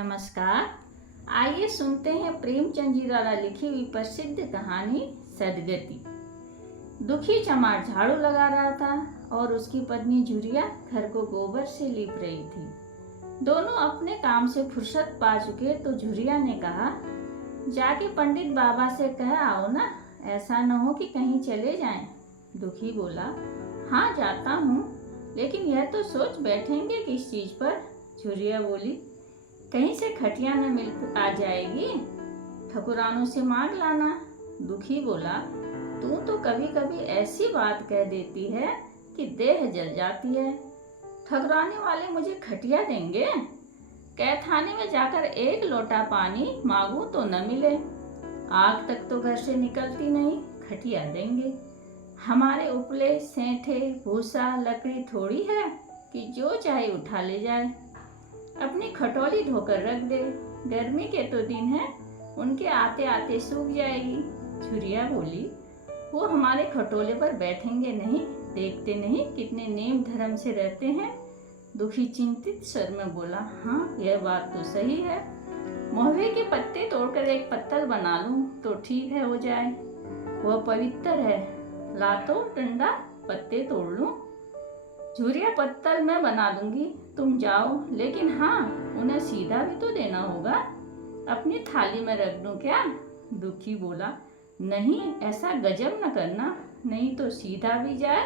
नमस्कार। आइए सुनते हैं प्रेमचंद जी द्वारा लिखी हुई प्रसिद्ध कहानी सदगति। दुखी चमार झाड़ू लगा रहा था और उसकी पत्नी झुरिया घर को गोबर से लीप रही थी। दोनों अपने काम से फुर्सत पा चुके तो झुरिया ने कहा, जाके पंडित बाबा से कह आओ ना, ऐसा न हो कि कहीं चले जाएं। दुखी बोला, हाँ जाता हूँ, लेकिन यह तो सोच बैठेंगे किस चीज पर। झुरिया बोली, कहीं से खटिया न मिल आ जाएगी, ठकुरानों से मांग लाना। दुखी बोला, तू तो कभी कभी ऐसी बात कह देती है कि देह जल जाती है। ठकुराने वाले मुझे खटिया देंगे? कैथाने में जाकर एक लोटा पानी मांगू तो न मिले, आग तक तो घर से निकलती नहीं, खटिया देंगे। हमारे उपले सेंठे भूसा लकड़ी थोड़ी है कि जो चाहे उठा ले जाए। अपनी खटोली धोकर रख दे, गर्मी के तो दिन है, उनके आते आते सूख जाएगी। झुरिया बोली, वो हमारे खटोले पर बैठेंगे नहीं, देखते नहीं कितने नेम धर्म से रहते हैं। दुखी चिंतित स्वर में बोला, हाँ यह बात तो सही है, महुए के पत्ते तोड़कर एक पत्तल बना लूं तो ठीक है हो जाए, वह पवित्र है। लातो डंडा पत्ते तोड़ लूं। झुरिया, पत्तल मैं बना दूंगी, तुम जाओ, लेकिन हाँ उन्हें सीधा भी तो देना होगा। अपनी थाली में रख दूं क्या? दुखी बोला, नहीं ऐसा गजब न करना, नहीं तो सीधा भी जाए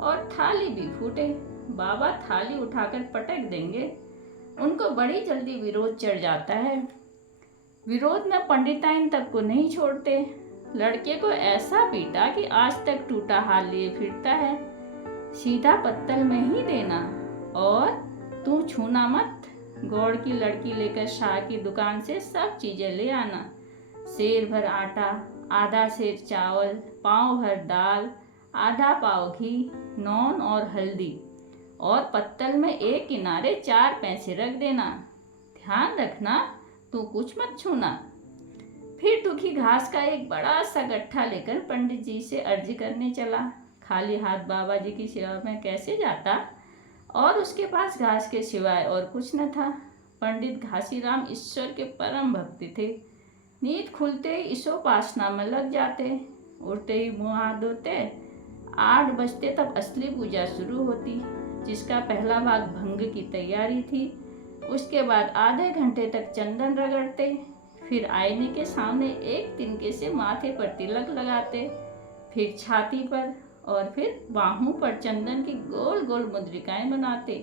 और थाली भी फूटे। बाबा थाली उठाकर पटक देंगे, उनको बड़ी जल्दी विरोध चढ़ जाता है। विरोध में पंडिताइन तक को नहीं छोड़ते। लड़के को ऐसा पीटा कि आज तक टूटा हाथ लिए फिरता है। सीधा पत्तल में ही देना, और तू छूना मत। गौड़ की लड़की लेकर शाह की दुकान से सब चीजें ले आना, सेर भर आटा, आधा सेर चावल, पाव भर दाल, आधा पाव घी, नौन और हल्दी, और पत्तल में एक किनारे 4 पैसे रख देना। ध्यान रखना तू कुछ मत छूना। फिर दुखी घास का एक बड़ा सा गट्ठा लेकर पंडित जी से अर्जी करने चला। खाली हाथ बाबा जी की सेवा में कैसे जाता, और उसके पास घास के सिवाय और कुछ न था। पंडित घासीराम ईश्वर के परम भक्ति थे। नींद खुलते ही ईशोपासना में लग जाते, उठते ही मुँह हाथ धोते। 8 बजते तब असली पूजा शुरू होती, जिसका पहला भाग भंग की तैयारी थी। उसके बाद आधे घंटे तक चंदन रगड़ते, फिर आईने के सामने एक तिनके से माथे पर तिलक लगाते, फिर छाती पर और फिर बाहों पर चंदन की गोल गोल मुद्रिकाएं बनाते।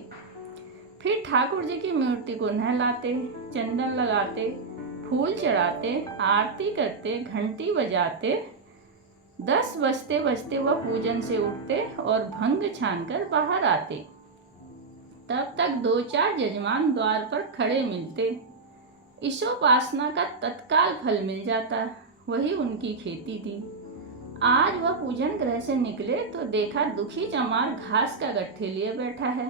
फिर ठाकुर जी की मूर्ति को नहलाते, चंदन लगाते, फूल चढ़ाते, आरती करते, घंटी बजाते। 10 बजते बजते वह पूजन से उठते और भंग छानकर बाहर आते। तब तक 2-4 जजमान द्वार पर खड़े मिलते। ईशोपासना का तत्काल फल मिल जाता, वही उनकी खेती थी। आज वह पूजन गृह से निकले तो देखा दुखी चमार घास का गट्ठे लिए बैठा है।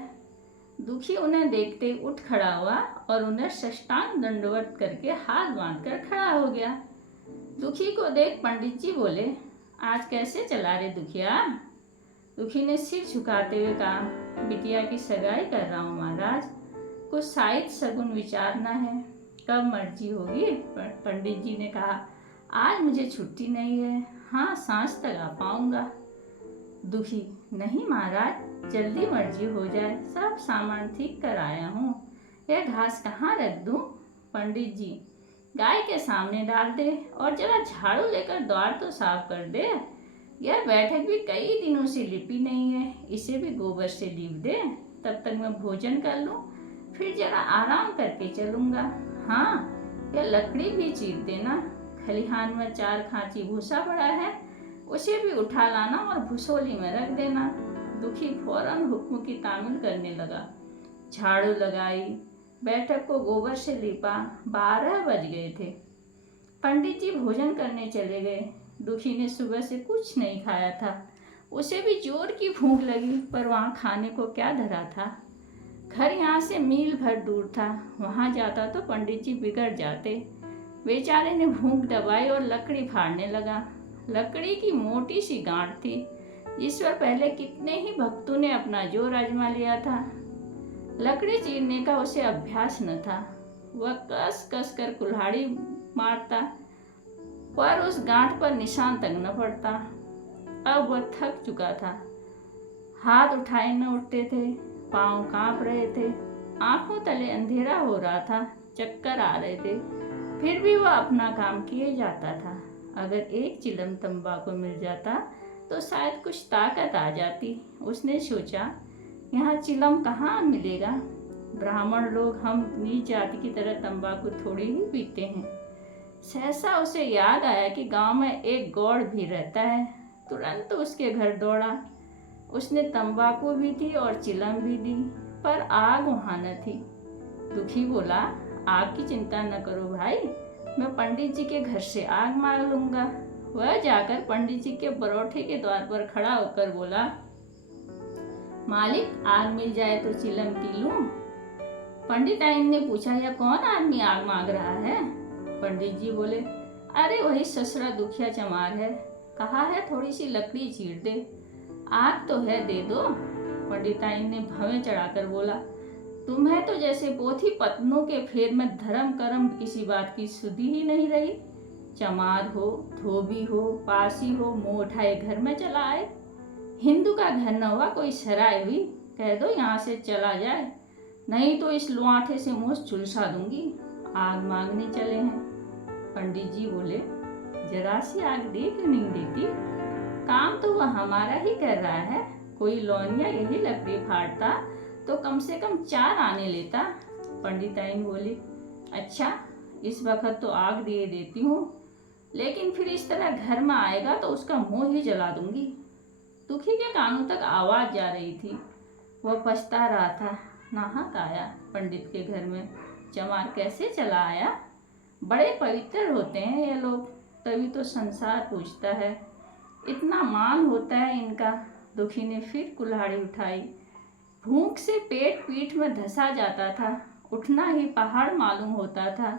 दुखी उन्हें देखते उठ खड़ा हुआ और उन्हें साष्टांग दंडवत करके हाथ बांधकर खड़ा हो गया। दुखी को देख पंडित जी बोले, आज कैसे चला रे दुखिया? दुखी ने सिर झुकाते हुए कहा, बिटिया की सगाई कर रहा हूँ महाराज, कुछ साहित्य सगुन विचारना है, कब मर्जी होगी? पंडित जी ने कहा, आज मुझे छुट्टी नहीं है, हाँ सांझ तक आ पाऊंगा। दुखी, नहीं महाराज, जल्दी मर्जी हो जाए, सब सामान ठीक कर आया हूँ, यह घास कहाँ रख दूँ? पंडित जी, गाय के सामने डाल दे और जरा झाड़ू लेकर द्वार तो साफ कर दे। यह बैठक भी कई दिनों से लिपी नहीं है, इसे भी गोबर से लीप दे, तब तक मैं भोजन कर लूँ, फिर जरा आराम करके चलूँगा। हाँ यह लकड़ी भी चीर देना, खलिहान में 4 खांची भूसा पड़ा है, उसे भी उठा लाना और भूसोली में रख देना। दुखी फौरन हुक्म की तामील करने लगा। झाड़ू लगाई, बैठक को गोबर से लीपा। 12 बज गए थे। पंडित जी भोजन करने चले गए। दुखी ने सुबह से कुछ नहीं खाया था, उसे भी जोर की भूख लगी, पर वहाँ खाने को क्या धरा था। घर यहाँ से मील भर दूर था, वहाँ जाता तो पंडित जी बिगड़ जाते। बेचारे ने भूख दबाई और लकड़ी फाड़ने लगा। लकड़ी की मोटी सी गांठ थी, जिस पर पहले कितने ही भक्तों ने अपना जोर आजमा लिया था। लकड़ी चीरने का उसे अभ्यास न था। वह कस कस कर कुल्हाड़ी मारता, पर उस गांठ पर निशान तक न पड़ता। अब वह थक चुका था, हाथ उठाए न उठते थे, पांव कांप रहे थे, आंखों तले अंधेरा हो रहा था, चक्कर आ रहे थे, फिर भी वह अपना काम किए जाता था। अगर एक चिलम तंबाकू मिल जाता तो शायद कुछ ताकत आ जाती। उसने सोचा, यहाँ चिलम कहाँ मिलेगा? ब्राह्मण लोग हम नीच जाति की तरह तंबाकू थोड़ी ही पीते हैं। सहसा उसे याद आया कि गांव में एक गौड़ भी रहता है। तुरंत उसके घर दौड़ा। उसने तंबाकू भी दी और चिलम भी दी, पर आग वहाँ न थी। दुखी बोला, आग की चिंता न करो भाई, मैं पंडित जी के घर से आग मांग लूंगा। वह जाकर पंडित जी के बरौठे के द्वार पर खड़ा होकर बोला, मालिक, आग मिल जाए तो चिलम पी लूं। पंडित आइन ने पूछा, यह कौन आदमी आग मांग रहा है? पंडित जी बोले, अरे वही ससुरा दुखिया चमार है, कहा है थोड़ी सी लकड़ी चीर दे, आग तो है, दे दो। पंडित आइन ने भवें चढ़ाकर बोला, तुम्हें तो जैसे पोथी पत्नों के फेर में धर्म कर्म किसी बात की सुधी ही नहीं रही। चमार हो, धोबी हो, पासी हो, मुंह उठाए घर में चला आए। हिंदू का घर न हुआ कोई सराय हुई, कह दो यहाँ से चला जाए, नहीं तो इस लुआठे से मुंह झुलसा दूंगी। आग मांगने चले हैं। पंडित जी बोले, जरा सी आग दे क्यों नहीं देती? काम तो वह हमारा ही कर रहा है, कोई लौनिया यही लकड़ी फाड़ता तो कम से कम 4 आने लेता। पंडिताइन बोली, अच्छा, इस वक्त तो आग दे देती हूँ, लेकिन फिर इस तरह घर में आएगा तो उसका मुंह ही जला दूंगी। दुखी के कानों तक आवाज जा रही थी। वह पछता रहा था, नाहक आया पंडित के घर में, चमार कैसे चला आया? बड़े पवित्र होते हैं ये लोग, तभी तो संसार पूछता है, इतना मान होता है इनका। दुखी ने फिर कुल्हाड़ी उठाई। भूख से पेट पीठ में धंसा जाता था, उठना ही पहाड़ मालूम होता था,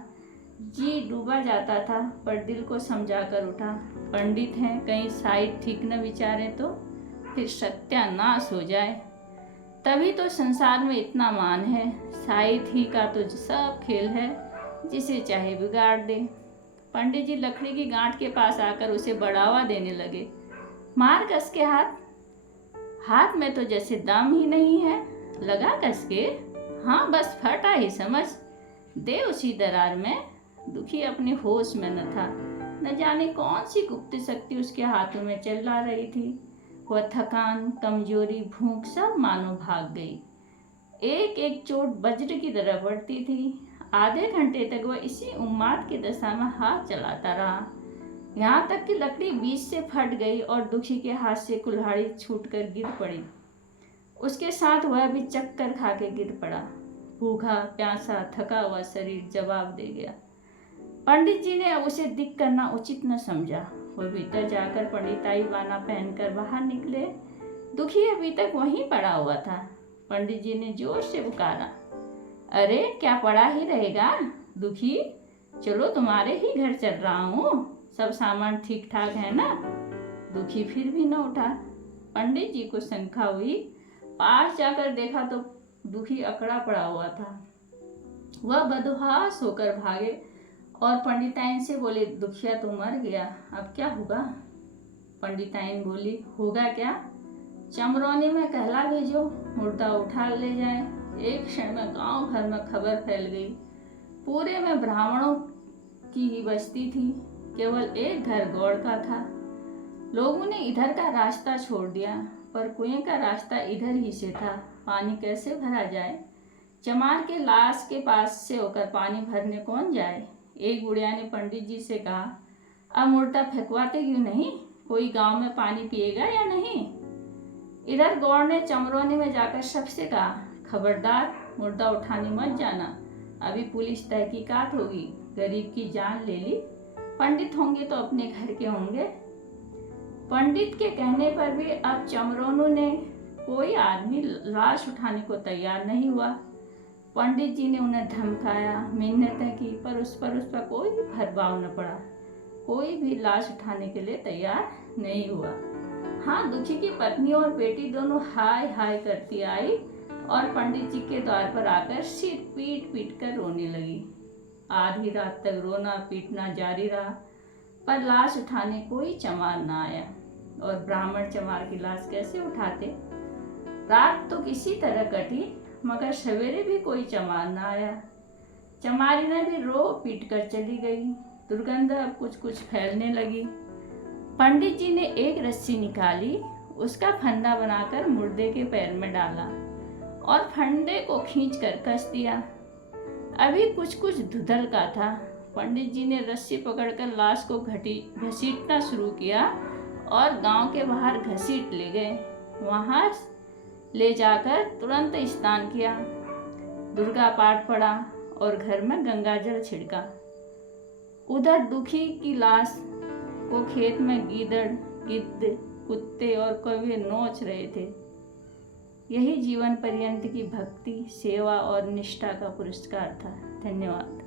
जी डूबा जाता था, पर दिल को समझा कर उठा। पंडित हैं, कहीं साइड ठीक न विचारे तो फिर सत्यानाश हो जाए। तभी तो संसार में इतना मान है, साइड ही का तो सब खेल है, जिसे चाहे बिगाड़ दे। पंडित जी लकड़ी की गांठ के पास आकर उसे बढ़ावा देने लगे। मार कस के हाथ में तो जैसे दम ही नहीं है, लगा कस के, हाँ बस फटा ही समझ, दे उसी दरार में। दुखी अपने होश में न था, न जाने कौन सी गुप्त शक्ति उसके हाथों में चला रही थी। वह थकान, कमजोरी, भूख सब मानो भाग गई। एक एक चोट वज्र की तरह पड़ती थी। आधे घंटे तक वह इसी उन्माद की दशा में हाथ चलाता रहा, यहाँ तक कि लकड़ी बीच से फट गई और दुखी के हाथ से कुल्हाड़ी छूटकर गिर पड़ी। उसके साथ वह भी चक्कर खा के गिर पड़ा। भूखा प्यासा थका हुआ शरीर जवाब दे गया। पंडित जी ने अब उसे दिख करना उचित न समझा। वह भीतर जाकर पंडिताई बाना पहनकर बाहर निकले। दुखी अभी तक वहीं पड़ा हुआ था। पंडित जी ने जोर से पुकारा, अरे क्या पड़ा ही रहेगा दुखी, चलो तुम्हारे ही घर चल रहा हूँ, सब सामान ठीक ठाक है ना? दुखी फिर भी न उठा। पंडित जी को शंका हुई। पास जाकर देखा तो दुखी अकड़ा पड़ा हुआ था। वह बदहास होकर भागे और पंडिताइन से बोले, दुखिया तो मर गया, अब क्या होगा? पंडिताइन बोली, होगा क्या, चमरौनी में कहला भेजो, मुर्दा उठा ले जाए। एक क्षण में गांव भर में खबर फैल गई। पूरे में ब्राह्मणों की ही बस्ती थी, केवल एक घर गौड़ का था। लोगों ने इधर का रास्ता छोड़ दिया, पर कुएं का रास्ता इधर ही से था। पानी कैसे भरा जाए? चमार के लाश के पास से होकर पानी भरने कौन जाए? एक बुढ़िया ने पंडित जी से कहा, अब मुर्दा फेंकवाते क्यों नहीं, कोई गांव में पानी पिएगा या नहीं? इधर गौड़ ने चमरौनी में जाकर सबसे कहा, खबरदार मुर्दा उठाने मत जाना, अभी पुलिस तहकीकात होगी, गरीब की जान ले ली, पंडित होंगे तो अपने घर के होंगे। पंडित के कहने पर भी अब चमरौनों ने कोई आदमी लाश उठाने को तैयार नहीं हुआ। पंडित जी ने उन्हें धमकाया, मिन्नतें की, पर उस पर कोई प्रभाव न पड़ा। कोई भी लाश उठाने के लिए तैयार नहीं हुआ। हाँ, दुखी की पत्नी और बेटी दोनों हाय हाय करती आई और पंडित जी के द्वार पर आकर सिर पीट पीट कर रोने लगी। आधी रात तक रोना पीटना जारी रहा, पर लाश उठाने कोई चमार ना आया। और ब्राह्मण चमार की लाश कैसे उठाते? रात तो किसी तरह कटी, मगर सवेरे भी कोई चमार ना आया। चमारी ने भी रो पीट कर चली गई। दुर्गंध अब कुछ कुछ फैलने लगी। पंडित जी ने एक रस्सी निकाली, उसका फंदा बनाकर मुर्दे के पैर में डाला और फंदे को खींचकर कस दिया। अभी कुछ कुछ धुंधल का था। पंडित जी ने रस्सी पकड़कर लाश को घसीटना शुरू किया और गांव के बाहर घसीट ले गए। वहां ले जाकर तुरंत स्नान किया, दुर्गा पाठ पढ़ा और घर में गंगा जल छिड़का। उधर दुखी की लाश को खेत में गीदड़, गिद्ध, कुत्ते और कौवे नोच रहे थे। यही जीवन पर्यंत की भक्ति, सेवा और निष्ठा का पुरस्कार था। धन्यवाद।